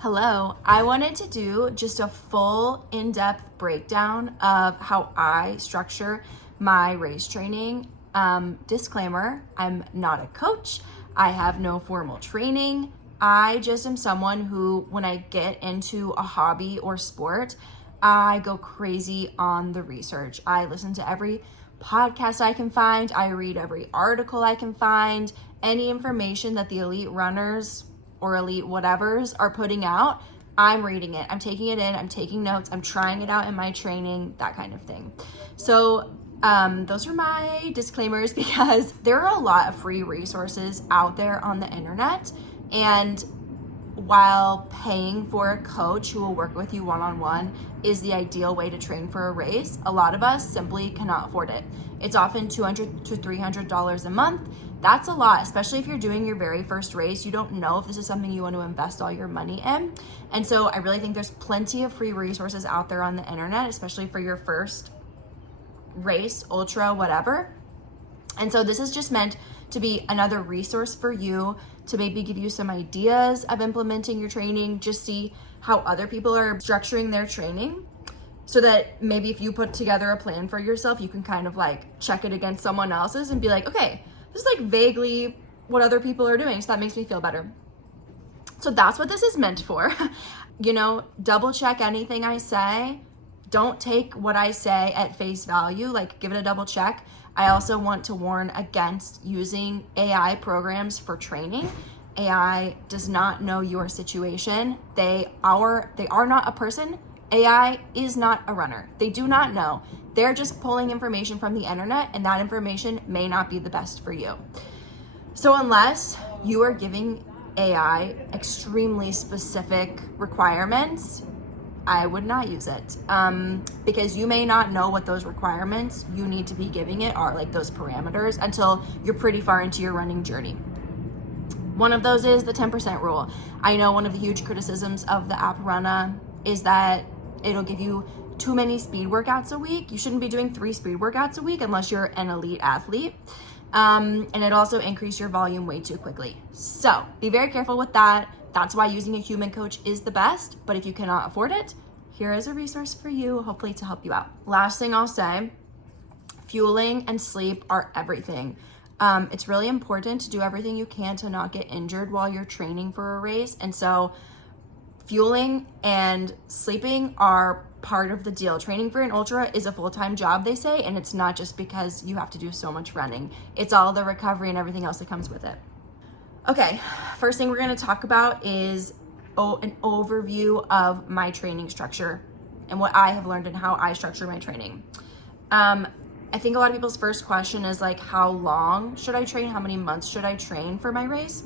Hello, I wanted to do just a full in-depth breakdown of how I structure my race training. Disclaimer, I'm not a coach. I have no formal training. I just am someone who, when I get into a hobby or sport, I go crazy on the research. I listen to every podcast I can find. I read every article I can find. Any information that the elite runners or elite whatevers are putting out, I'm reading it. I'm taking it in. I'm taking notes. I'm trying it out in my training, that kind of thing. So those are my disclaimers because there are a lot of free resources out there on the internet. And while paying for a coach who will work with you one-on-one is the ideal way to train for a race, a lot of us simply cannot afford it. It's often $200 to $300 a month. That's a lot, especially if you're doing your very first race. You don't know if this is something you want to invest all your money in. And so I really think there's plenty of free resources out there on the internet, especially for your first race, ultra, whatever. And so this is just meant to be another resource for you to maybe give you some ideas of implementing your training, just see how other people are structuring their training, so that maybe if you put together a plan for yourself, you can kind of like check it against someone else's and be like, okay, this is like vaguely what other people are doing, so that makes me feel better. So that's what this is meant for. Double check anything I say. Don't take what I say at face value, like give it a double check. I also want to warn against using AI programs for training. AI does not know your situation. They are not a person. AI is not a runner. They do not know. They're just pulling information from the internet, and that information may not be the best for you. So unless you are giving AI extremely specific requirements, I would not use it, because you may not know what those requirements you need to be giving it are, like those parameters, until you're pretty far into your running journey. One of those is the 10% rule. I know one of the huge criticisms of the app Runna is that it'll give you too many speed workouts a week. You shouldn't be doing 3 speed workouts a week unless you're an elite athlete. And it also increase your volume way too quickly. So be very careful with that. That's why using a human coach is the best. But if you cannot afford it, here is a resource for you, hopefully to help you out. Last thing I'll say, fueling and sleep are everything. It's really important to do everything you can to not get injured while you're training for a race. And so fueling and sleeping are part of the deal. Training for an ultra is a full-time job, they say, and it's not just because you have to do so much running. It's all the recovery and everything else that comes with it. Okay, first thing we're going to talk about is an overview of my training structure and what I have learned and how I structure my training. I think a lot of people's first question is like, how long should I train? How many months should I train for my race?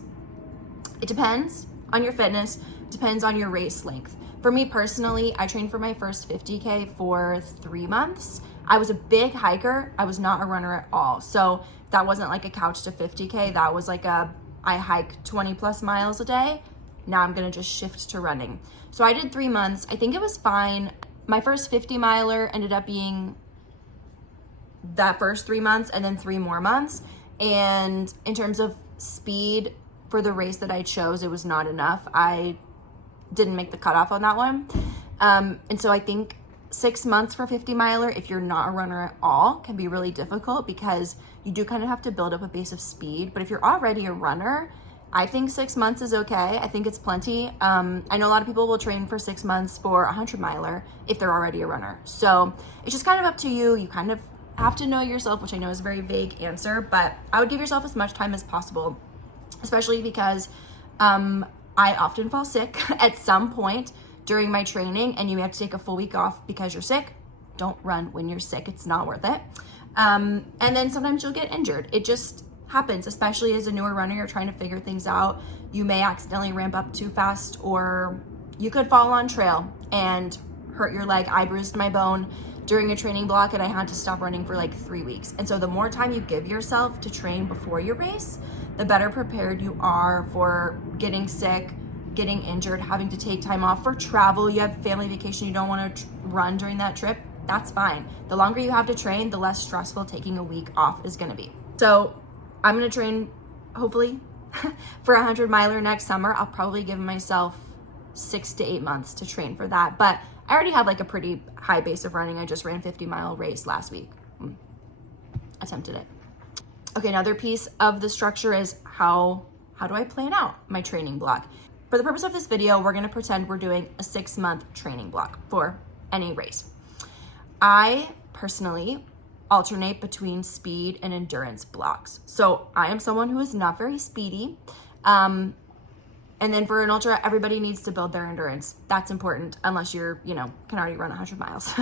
It depends on your fitness, depends on your race length. For me personally, I trained for my first 50K for 3 months. I was a big hiker. I was not a runner at all. So that wasn't like a couch to 50K. That was like I hike 20 plus miles a day. Now I'm gonna just shift to running. So I did 3 months. I think it was fine. My first 50 miler ended up being that first 3 months and then 3 more months. And in terms of speed for the race that I chose, it was not enough. I didn't make the cutoff on that one. And so I think 6 months for 50 miler, if you're not a runner at all, can be really difficult because you do kind of have to build up a base of speed. But if you're already a runner, I think 6 months is okay. I think it's plenty. I know a lot of people will train for 6 months for a 100 miler if they're already a runner. So it's just kind of up to you. You kind of have to know yourself, which I know is a very vague answer, but I would give yourself as much time as possible, especially because I often fall sick at some point during my training, and you may have to take a full week off because you're sick. Don't run when you're sick. It's not worth it. And then sometimes you'll get injured. It just happens, especially as a newer runner. You're trying to figure things out. You may accidentally ramp up too fast, or you could fall on trail and hurt your leg. I bruised my bone during a training block and I had to stop running for like 3 weeks. And so the more time you give yourself to train before your race, the better prepared you are for getting sick, getting injured, having to take time off for travel. You have family vacation, you don't want to run during that trip. That's fine. The longer you have to train, the less stressful taking a week off is going to be. So I'm going to train, hopefully, for a 100 miler next summer. I'll probably give myself 6 to 8 months to train for that. But I already had like a pretty high base of running. I just ran 50-mile race last week. Attempted it. Okay, another piece of the structure is how do I plan out my training block? For the purpose of this video, we're gonna pretend we're doing a 6-month training block for any race. I personally alternate between speed and endurance blocks. So I am someone who is not very speedy. And then for an ultra, everybody needs to build their endurance. That's important unless you're, can already run 100 miles.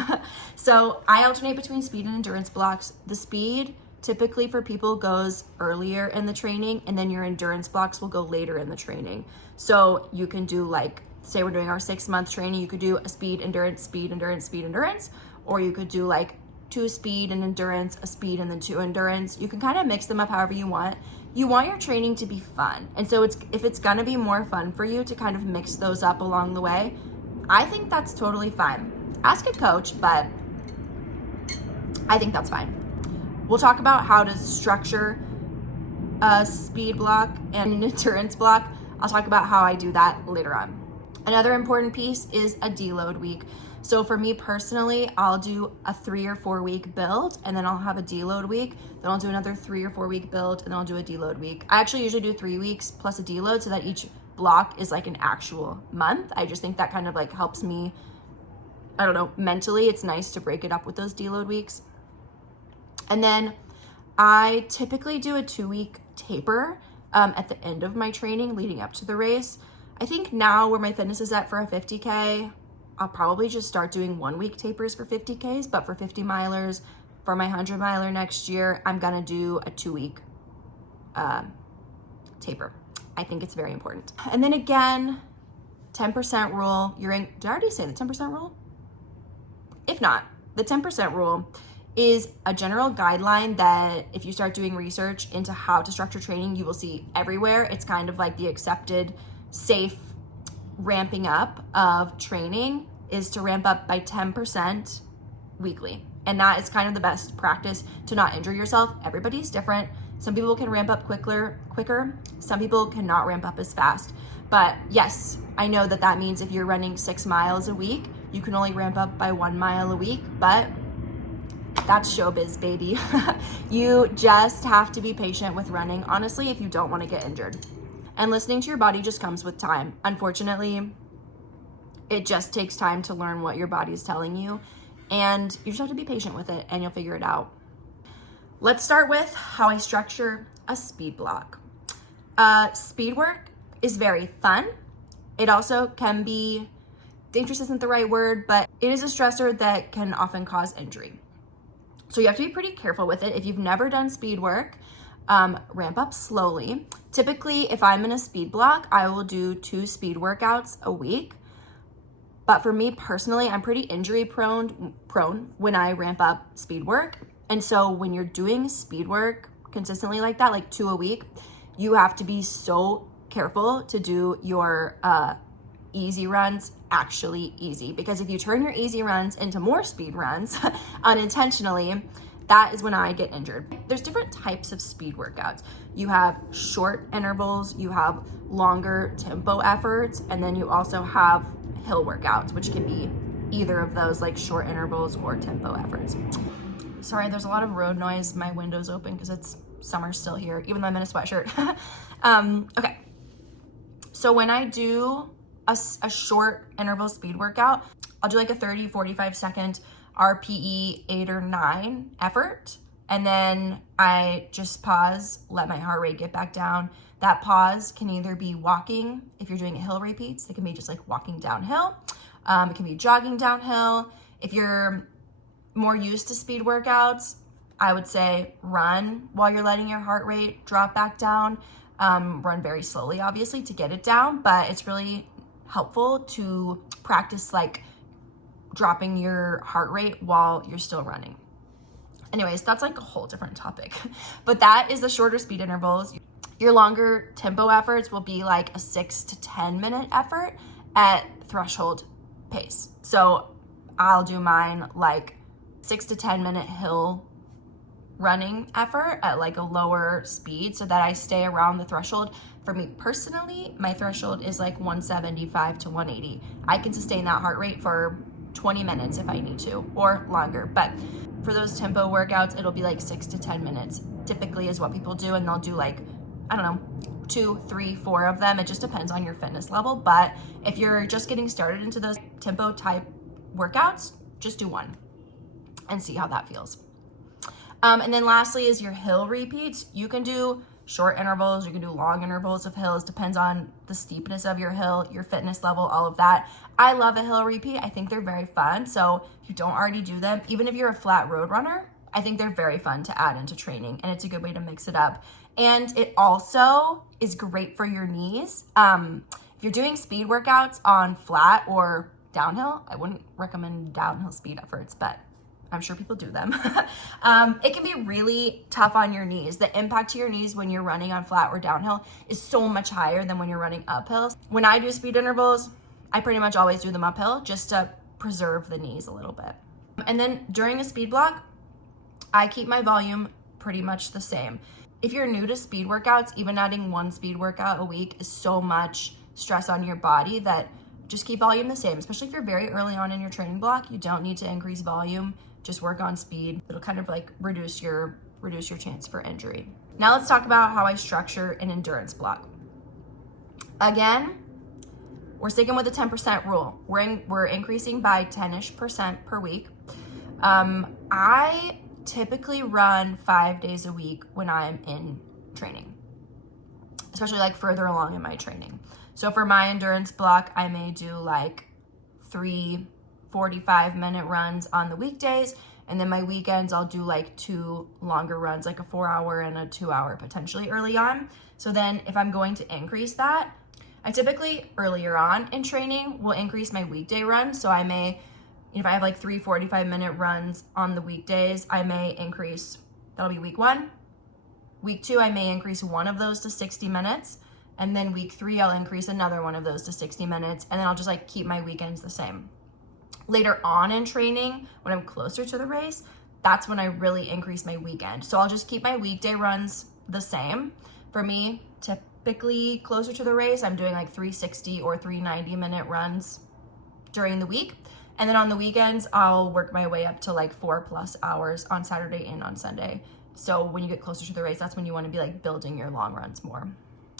So I alternate between speed and endurance blocks. The speed typically for people goes earlier in the training, and then your endurance blocks will go later in the training. So you can do like, say we're doing our 6-month training, you could do a speed, endurance, speed, endurance, speed, endurance, or you could do like 2 speed and endurance, a speed and then 2 endurance. You can kind of mix them up however you want. You want your training to be fun. And so if it's gonna be more fun for you to kind of mix those up along the way, I think that's totally fine. Ask a coach, but I think that's fine. We'll talk about how to structure a speed block and an endurance block. I'll talk about how I do that later on. Another important piece is a deload week. So for me personally, I'll do a 3 or 4 week build, and then I'll have a deload week. Then I'll do another 3 or 4 week build, and then I'll do a deload week. I actually usually do 3 weeks plus a deload so that each block is like an actual month. I just think that kind of like helps me, I don't know, mentally. It's nice to break it up with those deload weeks. And then I typically do a 2-week taper at the end of my training leading up to the race. I think now where my fitness is at for a 50K, I'll probably just start doing 1-week tapers for 50Ks, but for 50 milers, for my 100 miler next year, I'm gonna do a 2-week taper. I think it's very important. And then again, 10% rule. Did I already say the 10% rule? If not, the 10% rule is a general guideline that if you start doing research into how to structure training, you will see everywhere. It's kind of like the accepted, safe ramping up of training is to ramp up by 10% weekly. And that is kind of the best practice to not injure yourself. Everybody's different. Some people can ramp up quicker. Some people cannot ramp up as fast. But yes, I know that means if you're running 6 miles a week, you can only ramp up by 1 mile a week, but that's showbiz, baby. You just have to be patient with running, honestly, if you don't want to get injured. And listening to your body just comes with time. Unfortunately, it just takes time to learn what your body's telling you, and you just have to be patient with it and you'll figure it out. Let's start with how I structure a speed block. Speed work is very fun. It also can be, dangerous isn't the right word, but it is a stressor that can often cause injury. So you have to be pretty careful with it. If you've never done speed work, ramp up slowly. Typically, if I'm in a speed block, I will do 2 speed workouts a week. But for me personally, I'm pretty injury prone when I ramp up speed work. And so when you're doing speed work consistently like that, like 2 a week, you have to be so careful to do your easy runs actually easy, because if you turn your easy runs into more speed runs unintentionally, that is when I get injured. There's different types of speed workouts. You have short intervals, you have longer tempo efforts, and then you also have hill workouts, which can be either of those, like short intervals or tempo efforts. Sorry, there's a lot of road noise. My window's open because it's summer still here, even though I'm in a sweatshirt. Okay, so when I do a short interval speed workout, I'll do like a 30, 45 second RPE 8 or 9 effort. And then I just pause, let my heart rate get back down. That pause can either be walking, if you're doing hill repeats, it can be just like walking downhill. It can be jogging downhill. If you're more used to speed workouts, I would say run while you're letting your heart rate drop back down. Run very slowly, obviously, to get it down, but it's really helpful to practice like dropping your heart rate while you're still running. Anyways, that's like a whole different topic, but that is the shorter speed intervals. Your longer tempo efforts will be like a 6 to 10 minute effort at threshold pace. So I'll do mine like 6 to 10 minute hill running effort at like a lower speed so that I stay around the threshold. For me personally, my threshold is like 175 to 180. I can sustain that heart rate for 20 minutes if I need to, or longer. But for those tempo workouts, it'll be like 6 to 10 minutes typically is what people do. And they'll do like, I don't know, 2, 3, 4 of them. It just depends on your fitness level. But if you're just getting started into those tempo type workouts, just do one and see how that feels. And then lastly is your hill repeats. You can do short intervals, you can do long intervals of hills, depends on the steepness of your hill, your fitness level, all of that. I love a hill repeat. I think they're very fun. So if you don't already do them, even if you're a flat road runner, I think they're very fun to add into training, and it's a good way to mix it up. And it also is great for your knees. If you're doing speed workouts on flat or downhill, I wouldn't recommend downhill speed efforts, but I'm sure people do them. It can be really tough on your knees. The impact to your knees when you're running on flat or downhill is so much higher than when you're running uphill. When I do speed intervals, I pretty much always do them uphill just to preserve the knees a little bit. And then during a speed block, I keep my volume pretty much the same. If you're new to speed workouts, even adding one speed workout a week is so much stress on your body that just keep volume the same, especially if you're very early on in your training block. You don't need to increase volume. Just work on speed. It'll kind of like reduce your chance for injury. Now let's talk about how I structure an endurance block. Again, we're sticking with the 10% rule. We're increasing by 10-ish% per week. I typically run 5 days a week when I'm in training, especially like further along in my training. So for my endurance block, I may do like 3 45-minute runs on the weekdays, and then my weekends I'll do like 2 longer runs, like a 4-hour and a 2-hour potentially early on. So then if I'm going to increase that, I typically earlier on in training will increase my weekday run. So I may, if I have like 3 45-minute runs on the weekdays, I may increase, that'll be week 1. Week 2, I may increase one of those to 60 minutes. And then week 3, I'll increase another one of those to 60 minutes. And then I'll just like keep my weekends the same. Later on in training, when I'm closer to the race, that's when I really increase my weekend. So I'll just keep my weekday runs the same. For me, typically closer to the race, I'm doing like 360 or 390-minute runs during the week. And then on the weekends, I'll work my way up to like 4+ hours on Saturday and on Sunday. So when you get closer to the race, that's when you want to be like building your long runs more.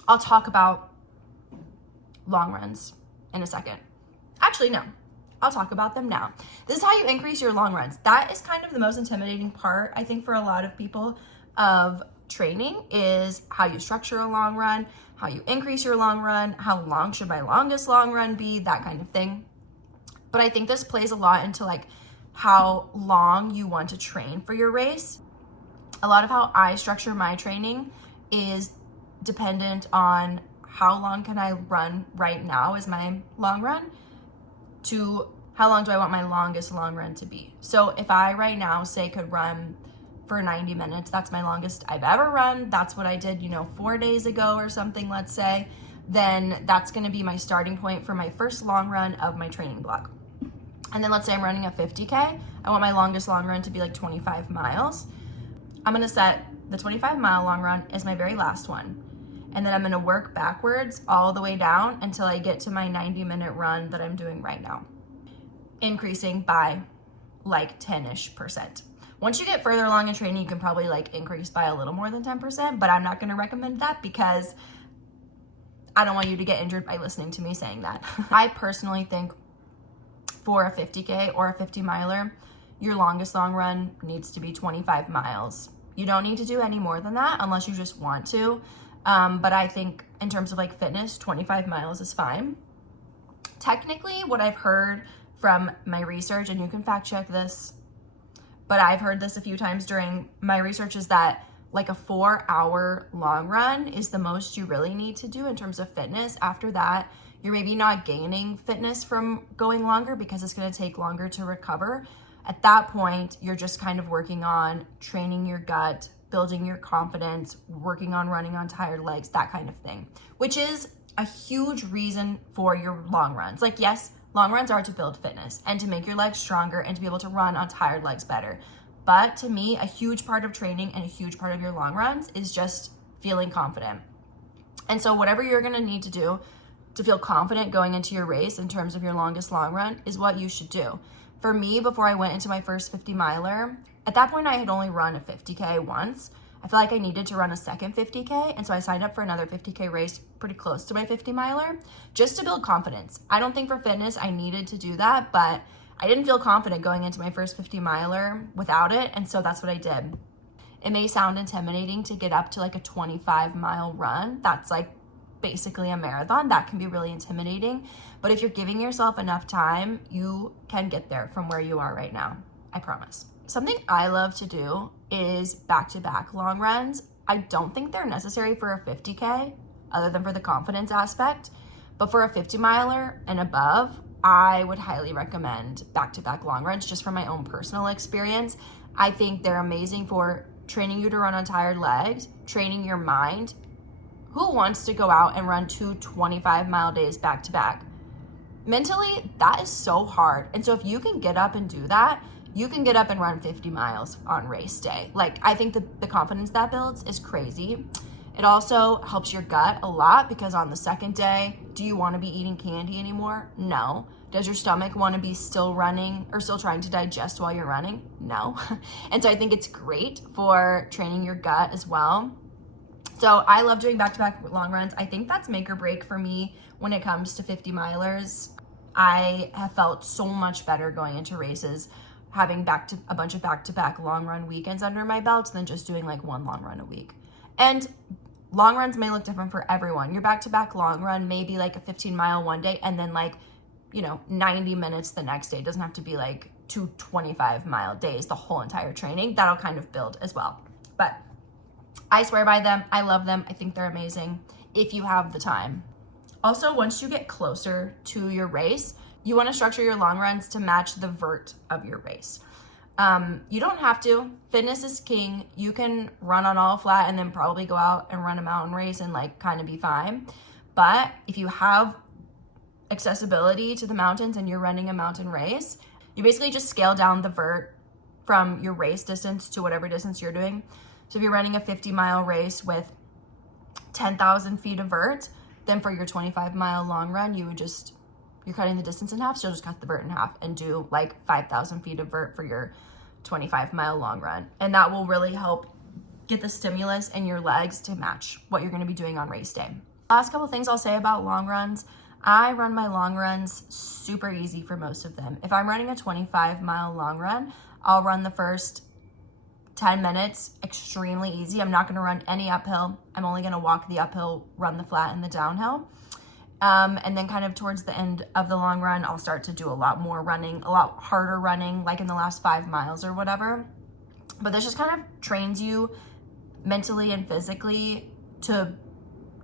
I'll talk about long runs in a second. Actually, no. I'll talk about them now. This is how you increase your long runs. That is kind of the most intimidating part, I think, for a lot of people of training, is how you structure a long run, how you increase your long run, how long should my longest long run be, that kind of thing. But I think this plays a lot into like how long you want to train for your race. A lot of how I structure my training is dependent on how long can I run right now is my long run, to how long do I want my longest long run to be. So if I right now say could run for 90 minutes, that's my longest I've ever run. That's what I did, 4 days ago or something, let's say. Then that's going to be my starting point for my first long run of my training block. And then let's say I'm running a 50K. I want my longest long run to be like 25 miles. I'm going to set the 25-mile long run as my very last one. And then I'm going to work backwards all the way down until I get to my 90-minute run that I'm doing right now, increasing by like 10-ish%. Once you get further along in training, you can probably like increase by a little more than 10%, but I'm not going to recommend that because I don't want you to get injured by listening to me saying that. I personally think for a 50K or a 50-miler, your longest long run needs to be 25 miles. You don't need to do any more than that unless you just want to. But I think in terms of like fitness, 25 miles is fine. Technically, what I've heard from my research, and you can fact check this, but I've heard this a few times during my research, is that like a 4-hour long run is the most you really need to do in terms of fitness. After that, you're maybe not gaining fitness from going longer because it's going to take longer to recover. At that point, you're just kind of working on training your gut, building your confidence, working on running on tired legs, that kind of thing, which is a huge reason for your long runs. Like, yes, long runs are to build fitness and to make your legs stronger and to be able to run on tired legs better. But to me, a huge part of training and a huge part of your long runs is just feeling confident. And so whatever you're gonna need to do to feel confident going into your race in terms of your longest long run is what you should do. For me, before I went into my first 50 miler, at that point I had only run a 50K once. I felt like I needed to run a second 50K, and so I signed up for another 50K race pretty close to my 50 miler just to build confidence. I don't think for fitness I needed to do that, but I didn't feel confident going into my first 50 miler without it, and so that's what I did. It may sound intimidating to get up to like a 25-mile run. That's like basically a marathon. That can be really intimidating, but if you're giving yourself enough time, you can get there from where you are right now. I promise. Something I love to do is back-to-back long runs. I don't think they're necessary for a 50K other than for the confidence aspect, but for a 50 miler and above, I would highly recommend back-to-back long runs just from my own personal experience. I think they're amazing for training you to run on tired legs, training your mind. Who wants to go out and run 2 25-mile days back-to-back? Mentally, that is so hard. And so if you can get up and do that, you can get up and run 50 miles on race day. Like, I think the confidence that builds is crazy. It also helps your gut a lot because on the second day, do you want to be eating candy anymore? No. Does your stomach want to be still running or still trying to digest while you're running? No. And so I think it's great for training your gut as well. So I love doing back-to-back long runs. I think that's make or break for me when it comes to 50 milers. I have felt so much better going into races having a bunch of back-to-back long run weekends under my belt than just doing like one long run a week. And long runs may look different for everyone. Your back-to-back long run may be like a 15-mile one day and then like, 90 minutes the next day. It doesn't have to be like 2 25-mile days, the whole entire training. That'll kind of build as well. But I swear by them. I love them. I think they're amazing if you have the time. Also, once you get closer to your race, you want to structure your long runs to match the vert of your race. You don't have to. Fitness is king. You can run on all flat and then probably go out and run a mountain race and like kind of be fine. But if you have accessibility to the mountains and you're running a mountain race, you basically just scale down the vert from your race distance to whatever distance you're doing. So if you're running a 50-mile race with 10,000 feet of vert, then for your 25-mile long run, you're cutting the distance in half, so you'll just cut the vert in half and do like 5,000 feet of vert for your 25-mile long run. And that will really help get the stimulus in your legs to match what you're gonna be doing on race day. Last couple things I'll say about long runs. I run my long runs super easy for most of them. If I'm running a 25-mile long run, I'll run the first 10 minutes extremely easy. I'm not gonna run any uphill. I'm only gonna walk the uphill, run the flat and the downhill. And then kind of towards the end of the long run, I'll start to do a lot more running, a lot harder running, like in the last 5 miles or whatever. But this just kind of trains you mentally and physically to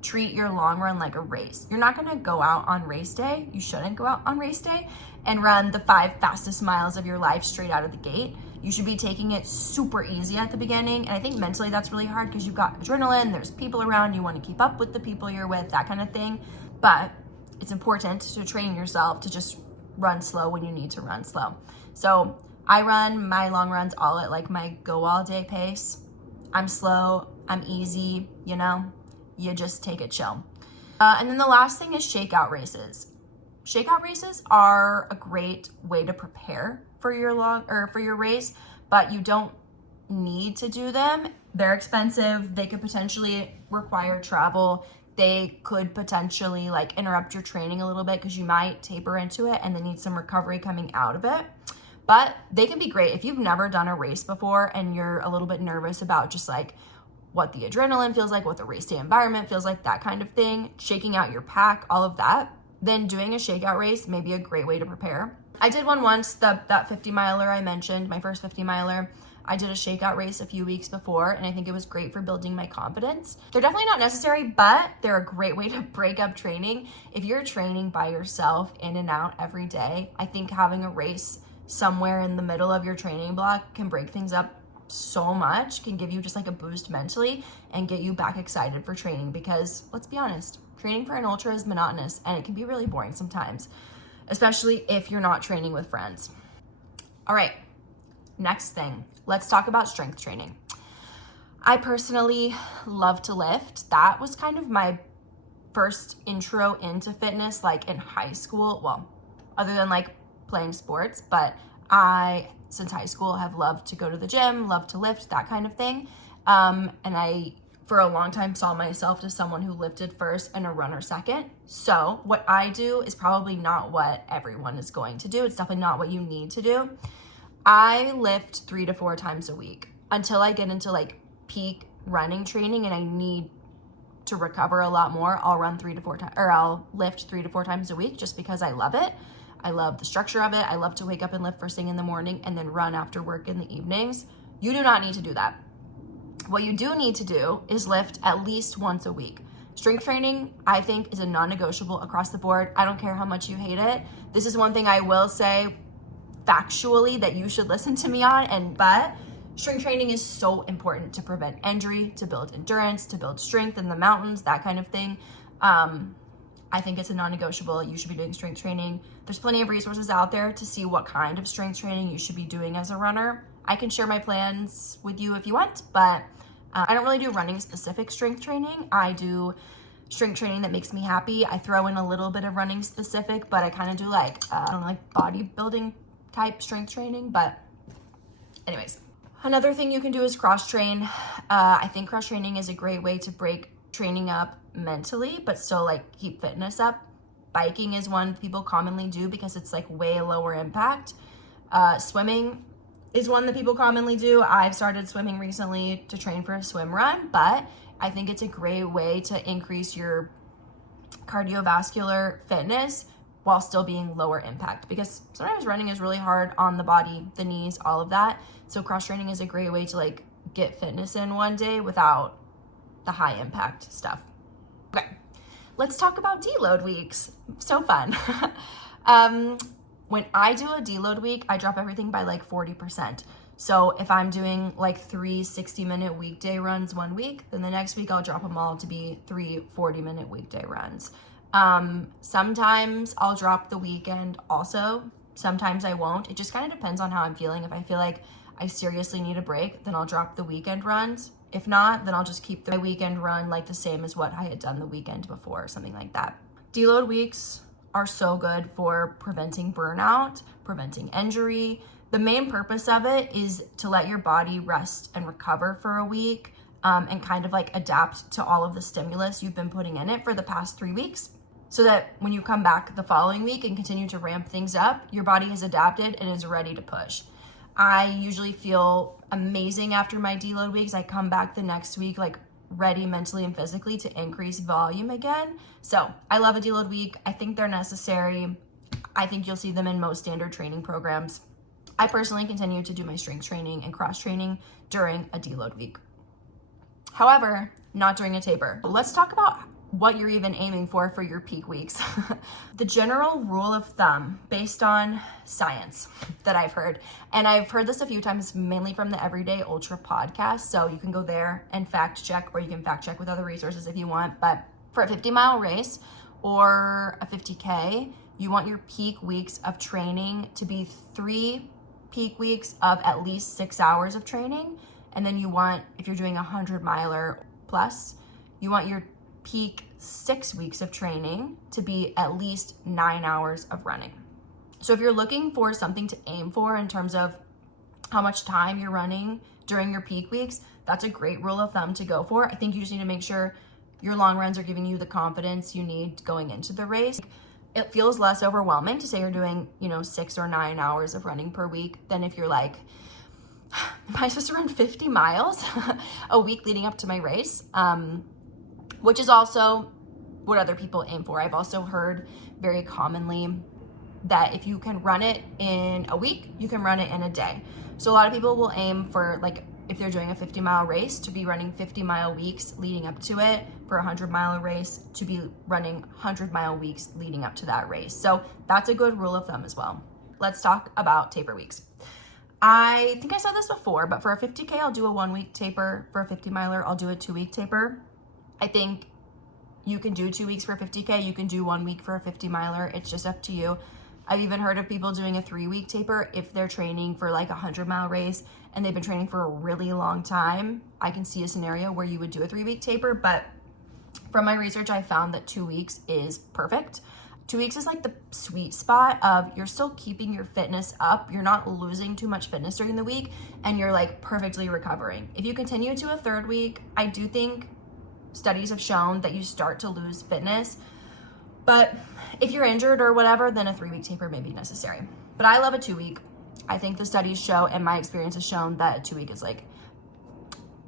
treat your long run like a race. You're not gonna go out on race day. You shouldn't go out on race day and run the 5 fastest miles of your life straight out of the gate. You should be taking it super easy at the beginning. And I think mentally that's really hard because you've got adrenaline, there's people around, you want to keep up with the people you're with, that kind of thing. But it's important to train yourself to just run slow when you need to run slow. So I run my long runs all at like my go all day pace. I'm slow, I'm easy, you just take it chill. And then the last thing is shakeout races. Shakeout races are a great way to prepare for your race, but you don't need to do them. They're expensive. They could potentially require travel. They could potentially like interrupt your training a little bit because you might taper into it and then need some recovery coming out of it. But they can be great if you've never done a race before and you're a little bit nervous about just like what the adrenaline feels like, what the race day environment feels like, that kind of thing, shaking out your pack, all of that. Then doing a shakeout race may be a great way to prepare. I did one once, that 50 miler I mentioned, my first 50 miler. I did a shakeout race a few weeks before, and I think it was great for building my confidence. They're definitely not necessary, but they're a great way to break up training. If you're training by yourself in and out every day, I think having a race somewhere in the middle of your training block can break things up so much, can give you just like a boost mentally and get you back excited for training, because let's be honest, training for an ultra is monotonous and it can be really boring sometimes, especially if you're not training with friends. All right, next thing, let's talk about strength training. I personally love to lift. That was kind of my first intro into fitness, like in high school. Well, other than like playing sports, but I, since high school, have loved to go to the gym, love to lift, that kind of thing. And I, for a long time, saw myself as someone who lifted first and a runner second. So what I do is probably not what everyone is going to do. It's definitely not what you need to do. I lift 3 to 4 times a week until I get into like peak running training and I need to recover a lot more. I'll run 3 to 4 times, or I'll lift 3 to 4 times a week just because I love it. I love the structure of it. I love to wake up and lift first thing in the morning and then run after work in the evenings. You do not need to do that. What you do need to do is lift at least once a week. Strength training, I think, is a non-negotiable across the board. I don't care how much you hate it. This is one thing I will say factually that you should listen to me on, but strength training is so important to prevent injury, to build endurance, to build strength in the mountains, that kind of thing. I think it's a non-negotiable. You should be doing strength training. There's plenty of resources out there to see what kind of strength training you should be doing as a runner. I can share my plans with you if you want, but I don't really do running specific strength training. I do strength training that makes me happy. I throw in a little bit of running specific, but I kind of do like, I don't know, like bodybuilding type strength training. But anyways, another thing you can do is cross train. I think cross training is a great way to break training up mentally, but still like keep fitness up. Biking is one people commonly do because it's like way lower impact. Swimming is one that people commonly do. I've started swimming recently to train for a swim run, but I think it's a great way to increase your cardiovascular fitness while still being lower impact, because sometimes running is really hard on the body, the knees, all of that. So cross training is a great way to like get fitness in one day without the high impact stuff. Okay, let's talk about deload weeks. So fun. When I do a deload week, I drop everything by like 40%. So if I'm doing like 3 60-minute weekday runs one week, then the next week I'll drop them all to be 3 40-minute weekday runs. Sometimes I'll drop the weekend also. Sometimes I won't. It just kind of depends on how I'm feeling. If I feel like I seriously need a break, then I'll drop the weekend runs. If not, then I'll just keep my weekend run like the same as what I had done the weekend before, or something like that. Deload weeks are so good for preventing burnout, preventing injury. The main purpose of it is to let your body rest and recover for a week, and kind of like adapt to all of the stimulus you've been putting in it for the past 3 weeks, so that when you come back the following week and continue to ramp things up, your body has adapted and is ready to push. I usually feel amazing after my deload weeks. I come back the next week like ready mentally and physically to increase volume again. So I love a deload week. I think they're necessary. I think you'll see them in most standard training programs. I personally continue to do my strength training and cross training during a deload week. However, not during a taper. Let's talk about what you're even aiming for your peak weeks. The general rule of thumb based on science that I've heard, and I've heard this a few times, mainly from the Everyday Ultra podcast, so you can go there and fact check, or you can fact check with other resources if you want. But for a 50-mile race or a 50K, you want your peak weeks of training to be 3 peak weeks of at least 6 hours of training. And then you want, if you're doing a 100-miler plus, you want your peak 6 weeks of training to be at least 9 hours of running. So if you're looking for something to aim for in terms of how much time you're running during your peak weeks, that's a great rule of thumb to go for. I think you just need to make sure your long runs are giving you the confidence you need going into the race. It feels less overwhelming to say you're doing, 6 or 9 hours of running per week than if you're like, am I supposed to run 50 miles a week leading up to my race? Which is also what other people aim for. I've also heard very commonly that if you can run it in a week, you can run it in a day. So a lot of people will aim for, like, if they're doing a 50-mile race, to be running 50-mile weeks leading up to it. For a 100-mile race, to be running 100-mile weeks leading up to that race. So that's a good rule of thumb as well. Let's talk about taper weeks. I think I said this before, but for a 50K, I'll do a 1-week taper. For a 50-miler, I'll do a 2-week taper. I think you can do 2 weeks for a 50K. You can do 1 week for a 50-miler. It's just up to you. I've even heard of people doing a 3-week taper if they're training for like a 100-mile race and they've been training for a really long time. I can see a scenario where you would do a 3-week taper, but from my research, I found that 2 weeks is perfect. 2 weeks is like the sweet spot of you're still keeping your fitness up, you're not losing too much fitness during the week, and you're like perfectly recovering. If you continue to a 3rd week, I do think studies have shown that you start to lose fitness. But if you're injured or whatever, then a 3-week taper may be necessary. But I love a 2-week. I think the studies show, and my experience has shown, that a 2-week is like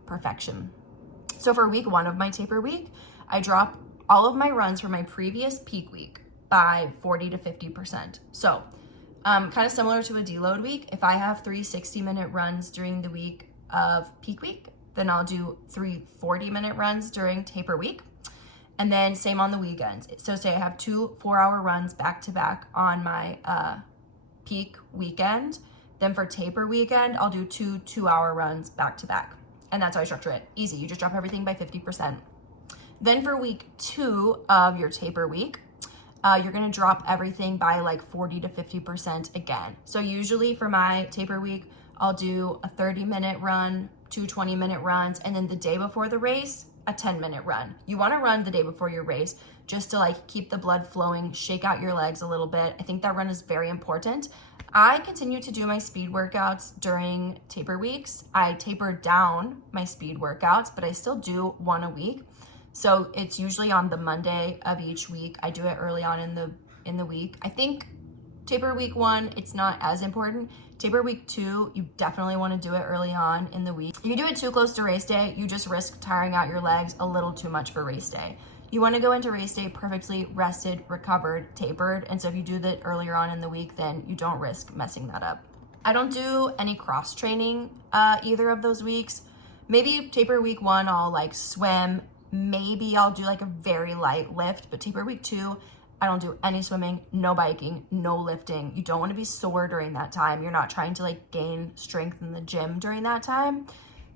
perfection. So for week 1 of my taper week, I drop all of my runs from my previous peak week by 40 to 50%. So kind of similar to a deload week, if I have 3 60-minute runs during the week of peak week, then I'll do 3 40-minute runs during taper week. And then same on the weekends. So say I have 2 4-hour runs back to back on my peak weekend. Then for taper weekend, I'll do 2 2-hour runs back to back. And that's how I structure it. Easy, you just drop everything by 50%. Then for week 2 of your taper week, you're gonna drop everything by like 40 to 50% again. So usually for my taper week, I'll do a 30-minute run, 2 20-minute runs, and then the day before the race, a 10-minute run. You want to run the day before your race just to like keep the blood flowing, shake out your legs a little bit. I think that run is very important. I continue to do my speed workouts during taper weeks. I taper down my speed workouts, but I still do 1 a week. So it's usually on the Monday of each week. I do it early on in the week. I think taper week 1, it's not as important. Taper week 2, you definitely want to do it early on in the week. If you do it too close to race day, you just risk tiring out your legs a little too much for race day. You want to go into race day perfectly rested, recovered, tapered. And so if you do that earlier on in the week, then you don't risk messing that up. I don't do any cross training either of those weeks. Maybe taper week 1, I'll like swim. Maybe I'll do like a very light lift, but taper week 2, I don't do any swimming, no biking, no lifting. You don't want to be sore during that time. You're not trying to like gain strength in the gym during that time.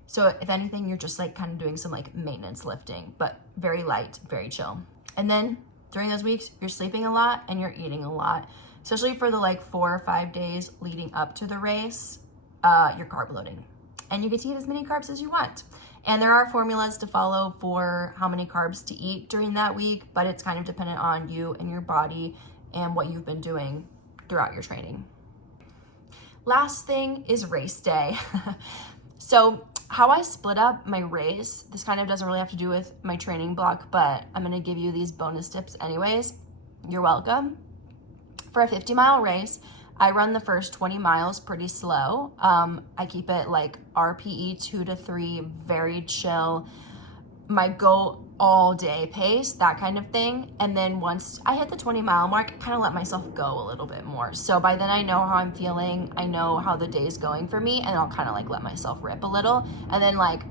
So if anything, you're just like kind of doing some like maintenance lifting, but very light, very chill. And then during those weeks, you're sleeping a lot and you're eating a lot, especially for the like 4 or 5 days leading up to the race, you're carb loading. And you get to eat as many carbs as you want. And there are formulas to follow for how many carbs to eat during that week, but it's kind of dependent on you and your body and what you've been doing throughout your training. Last thing is race day. So how I split up my race, this kind of doesn't really have to do with my training block, but I'm gonna give you these bonus tips anyways. You're welcome. For a 50-mile race, I run the first 20 miles pretty slow. I keep it like RPE 2 to 3, very chill. My go all day pace, that kind of thing. And then once I hit the 20-mile mark, I kind of let myself go a little bit more. So by then I know how I'm feeling, I know how the day is going for me, and I'll kind of like let myself rip a little. And then like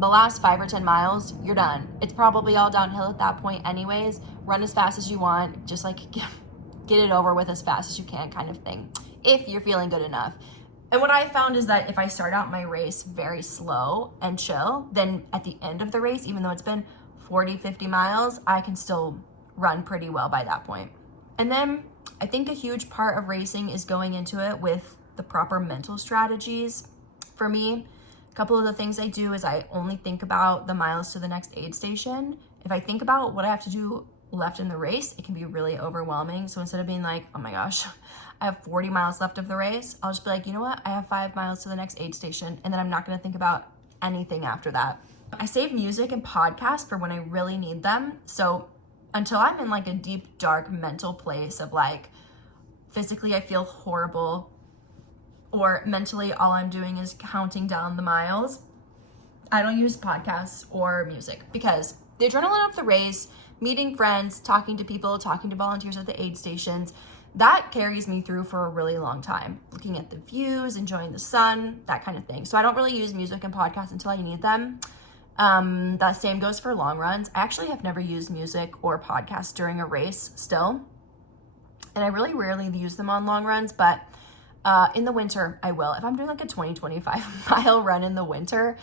the last 5 or 10 miles, you're done. It's probably all downhill at that point anyways. Run as fast as you want, just like get it over with as fast as you can kind of thing, if you're feeling good enough. And what I found is that if I start out my race very slow and chill, then at the end of the race, even though it's been 40, 50 miles, I can still run pretty well by that point. And then I think a huge part of racing is going into it with the proper mental strategies. For me, a couple of the things I do is I only think about the miles to the next aid station. If I think about what I have to do left in the race, it can be really overwhelming. So instead of being like, oh my gosh, I have 40 miles left of the race, I'll just be like, you know what? I have 5 miles to the next aid station. And then I'm not going to think about anything after that. I save music and podcasts for when I really need them. So until I'm in like a deep, dark mental place of like, physically I feel horrible, or mentally all I'm doing is counting down the miles, I don't use podcasts or music, because the adrenaline of the race, meeting friends, talking to people, talking to volunteers at the aid stations, that carries me through for a really long time. Looking at the views, enjoying the sun, that kind of thing. So I don't really use music and podcasts until I need them. That same goes for long runs. I actually have never used music or podcasts during a race still. And I really rarely use them on long runs, but in the winter, I will. If I'm doing like a 25 mile run in the winter,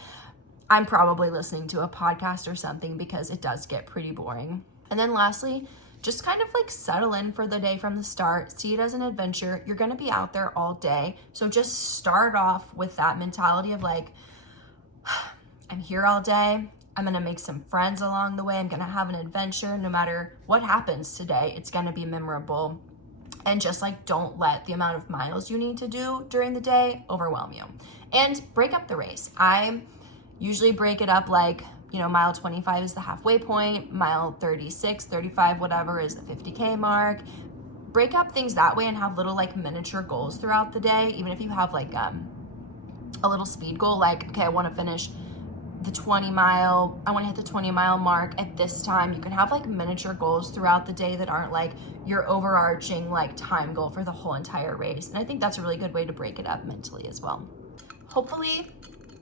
I'm probably listening to a podcast or something, because it does get pretty boring. And then lastly, just kind of like settle in for the day from the start. See it as an adventure. You're going to be out there all day. So just start off with that mentality of like, I'm here all day. I'm going to make some friends along the way. I'm going to have an adventure. No matter what happens today, it's going to be memorable. And just like, don't let the amount of miles you need to do during the day overwhelm you. And break up the race. I usually break it up like, you know, mile 25 is the halfway point, mile 36, 35, whatever is the 50K mark. Break up things that way and have little like miniature goals throughout the day. Even if you have like a little speed goal, like, okay, I want to finish the 20 mile, I want to hit the 20 mile mark at this time. You can have like miniature goals throughout the day that aren't like your overarching like time goal for the whole entire race. And I think that's a really good way to break it up mentally as well. Hopefully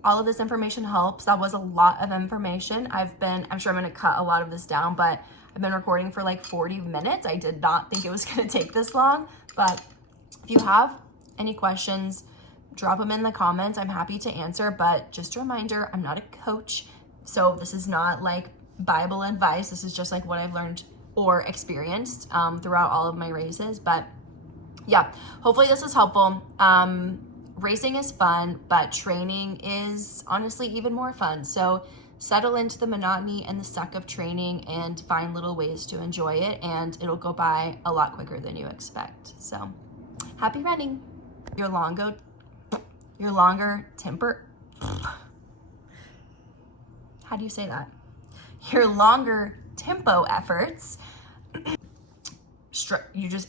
all of this information helps. That was a lot of information. I'm sure I'm going to cut a lot of this down, but I've been recording for like 40 minutes. I did not think it was going to take this long, but if you have any questions, drop them in the comments. I'm happy to answer, but just a reminder, I'm not a coach. So this is not like Bible advice. This is just like what I've learned or experienced throughout all of my races. But yeah, hopefully this is helpful. Racing is fun, but training is honestly even more fun. So settle into the monotony and the suck of training and find little ways to enjoy it, and it'll go by a lot quicker than you expect. So happy running. Your longer temper. How do you say that? Your longer tempo efforts, you just